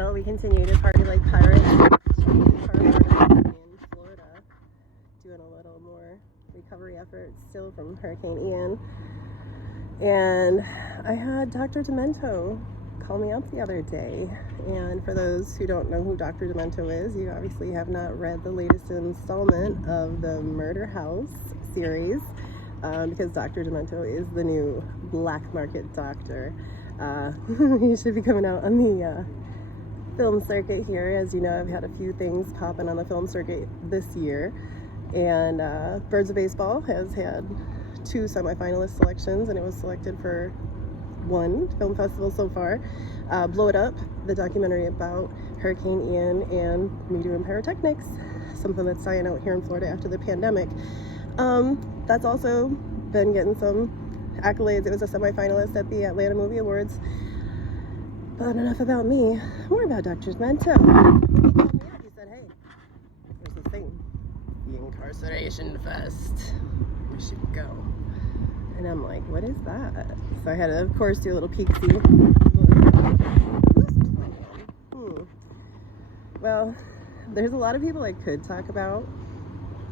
Well, we continue to party like pirates in Florida, doing a little more recovery efforts still from Hurricane Ian. And I had Dr. Domento call me up the other day. And for those who don't know who Dr. Domento is, you obviously have not read the latest installment of the Murder House series, because Dr. Domento is the new black market doctor. He should be coming out on the film circuit here. As you know, I've had a few things popping on the film circuit this year, and Birds of Baseball has had 2 semifinalist selections, and it was selected for 1 film festival so far. Blow It Up, the documentary about Hurricane Ian and me doing pyrotechnics, something that's dying out here in Florida after the pandemic. That's also been getting some accolades. It was a semifinalist at the Atlanta Movie Awards. But enough about me, more about Dr. Domento. He called me up, he said, hey, there's this thing, the Inkcarceration Fest, we should go. And I'm like, what is that? So I had to, of course, do a little peek-see. Well, there's a lot of people I could talk about.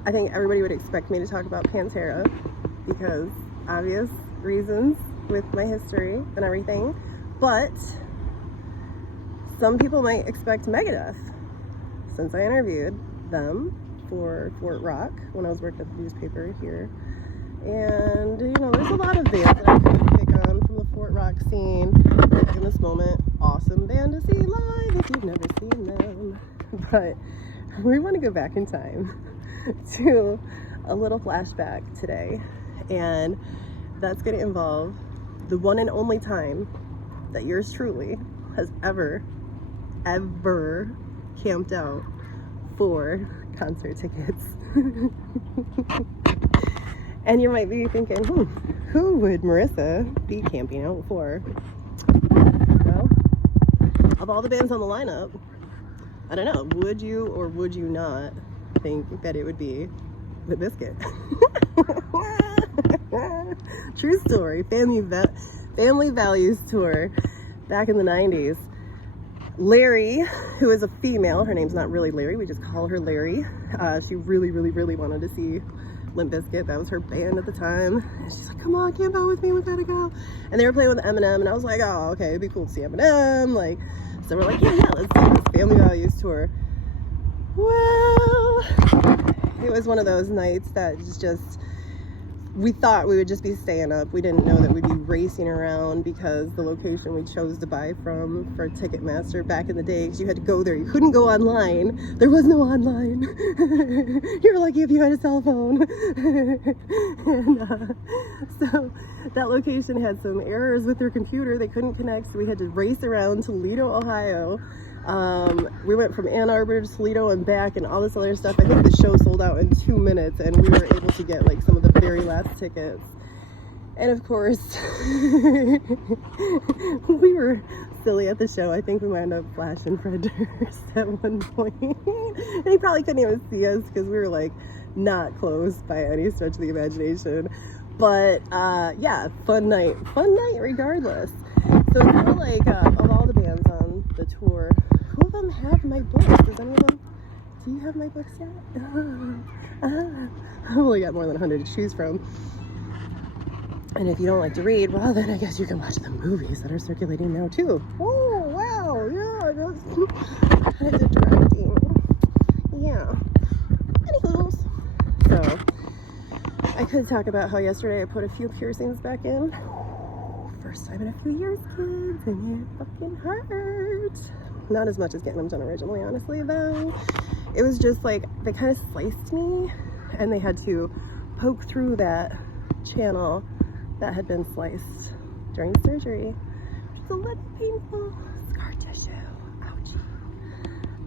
I think everybody would expect me to talk about Pantera because obvious reasons with my history and everything. But some people might expect Megadeth, since I interviewed them for Fort Rock when I was working at the newspaper here. And, you know, there's a lot of bands that I could pick on from the Fort Rock scene back in this moment. Awesome band to see live if you've never seen them. But we want to go back in time to a little flashback today. And that's going to involve the one and only time that yours truly has ever camped out for concert tickets. And you might be thinking, who would Marissa be camping out for? Well, of all the bands on the lineup, I don't know, would you or would you not think that it would be Limp Bizkit? True story, Family Values tour back in the 90s. Larry, who is a female, her name's not really Larry, we just call her Larry. She really wanted to see Limp Bizkit. That was her band at the time. And she's like, come on, camp out with me, we gotta go. And they were playing with Eminem, and I was like, oh, okay, it'd be cool to see Eminem. Like, so we're like, yeah, let's do this Family Values tour. Well, it was one of those nights that just, we thought we would just be staying up. We didn't know that we'd be racing around because the location we chose to buy from for Ticketmaster back in the day, because you had to go there. You couldn't go online. There was no online. You were lucky if you had a cell phone. And so that location had some errors with their computer. They couldn't connect, so we had to race around Toledo, Ohio. We went from Ann Arbor to Toledo and back and all this other stuff. I think the show sold out in 2 minutes, and we were able to get like some of the very last tickets. And of course, we were silly at the show. I think we wound up flashing Fred Durst at one point. And he probably couldn't even see us because we were like not close by any stretch of the imagination. But yeah, fun night regardless. So it's kind of like of all the bands on the tour, who of them have my books? Does any of them? Do you have my books yet? I've only got more than 100 to choose from. And if you don't like to read, well, then I guess you can watch the movies that are circulating now too. Oh, wow, yeah, that's kind of directing. Yeah. Anywho, so I could talk about how yesterday I put a few piercings back in. First time in a few years, kids, and it fucking hurt. Not as much as getting them done originally, honestly, though. It was just like, they kind of sliced me, and they had to poke through that channel that had been sliced during surgery, which is a little painful. Scar tissue.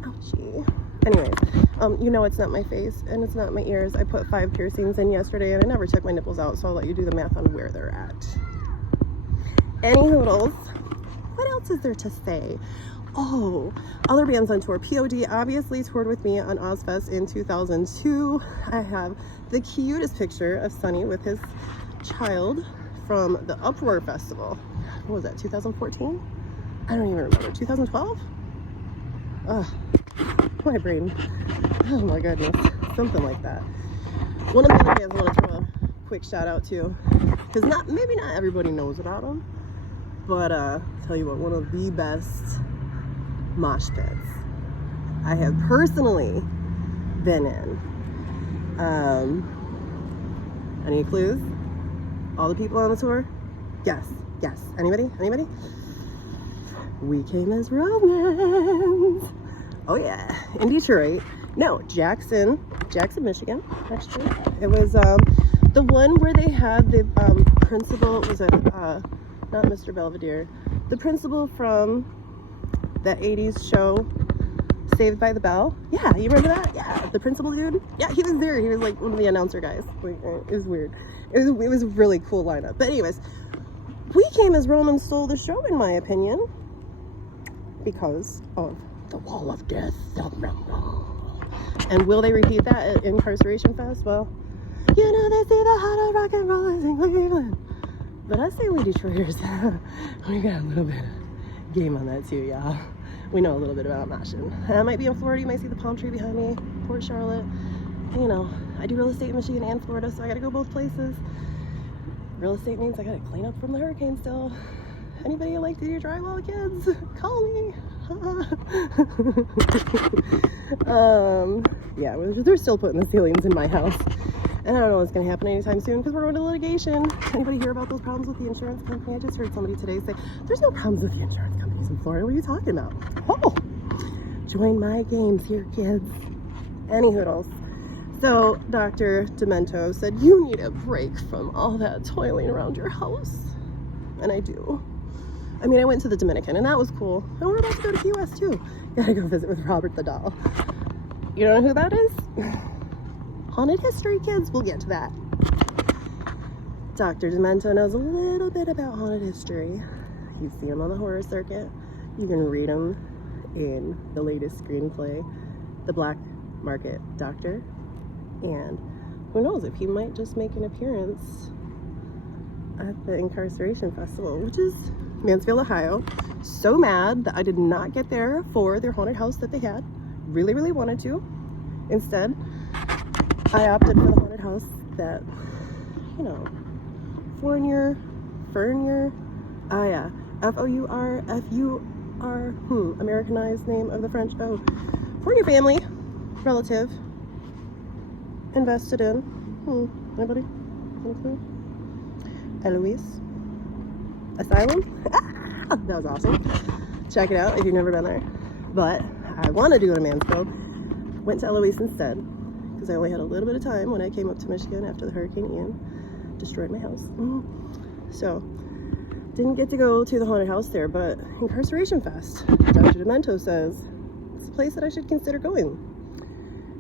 Ouchie. Anyways, you know it's not my face, and it's not my ears. I put 5 piercings in yesterday, and I never checked my nipples out, so I'll let you do the math on where they're at. Any hoodles. What else is there to say? Oh, other bands on tour. POD obviously toured with me on Ozfest in 2002. I have the cutest picture of Sonny with his child from the Uproar Festival. What was that, 2014? I don't even remember. 2012? My brain. Oh my goodness. Something like that. One of the other bands I want to throw a quick shout out to, because maybe not everybody knows about them, but tell you what, one of the best mosh pits I have personally been in. Any clues? All the people on the tour? Yes. Anybody? We Came as Romans. Oh yeah, in Detroit. No, Jackson, Michigan, actually. It was the one where they had the principal, was it not Mr. Belvedere, the principal from that 80s show Saved by the Bell. Yeah, you remember that? Yeah, the principal dude. Yeah, he was there. He was like one of the announcer guys. It was weird. It was a really cool lineup. But anyways, We Came as Romans stole the show, in my opinion, because of the Wall of Death. And will they repeat that at Inkcarceration Festival? You know they say the heart of rock and roll is in Cleveland. But I say we Detroiters, we got a little bit of game on that too, y'all. We know a little bit about moshing. I might be in Florida. You might see the palm tree behind me. Port Charlotte. You know, I do real estate in Michigan and Florida, so I gotta go both places. Real estate means I gotta clean up from the hurricane still. Anybody like to do drywall, kids? Call me. Yeah, they're still putting the ceilings in my house. And I don't know what's going to happen anytime soon because we're going to litigation. Anybody hear about those problems with the insurance company? I just heard somebody today say, there's no problems with the insurance companies in Florida. What are you talking about? Oh, join my games here, kids. Any hoodles. So Dr. Domento said, you need a break from all that toiling around your house. And I do. I mean, I went to the Dominican and that was cool. And we're about to go to Key West too. Gotta go visit with Robert the Doll. You don't know who that is? Haunted history, kids. We'll get to that. Dr. Domento knows a little bit about haunted history. You see him on the horror circuit. You can read him in the latest screenplay, The Black Market Doctor. And who knows if he might just make an appearance at the Inkcarceration Festival, which is Mansfield, Ohio. So mad that I did not get there for their haunted house that they had. Really, really wanted to. Instead, I opted for the haunted house that, you know, Fournier, oh yeah, F-O-U-R-F-U-R, Americanized name of the French, Fournier family, relative, invested in, anybody? Eloise? Asylum? That was awesome. Check it out if you've never been there. But I want to do it in Mansfield. Went to Eloise instead because I only had a little bit of time when I came up to Michigan after the Hurricane Ian destroyed my house. So didn't get to go to the haunted house there, but Inkcarceration Fest. Dr. Domento says it's a place that I should consider going.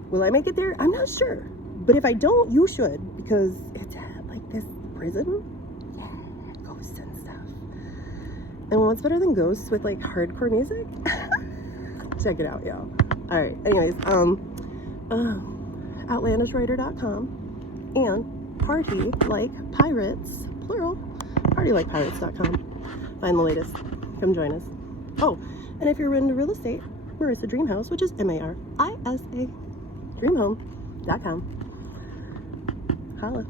Will I make it there? I'm not sure. But if I don't, you should, because it's like this prison. Ghosts and stuff. And what's better than ghosts with like hardcore music? Check it out, y'all. All right. Anyways, outlandishwriter.com and Party Like Pirates, plural, partylikePirates.com. Find the latest. Come join us. Oh, and if you're into real estate, Marisa Dream House, which is Marisa, dreamhome.com. Holla.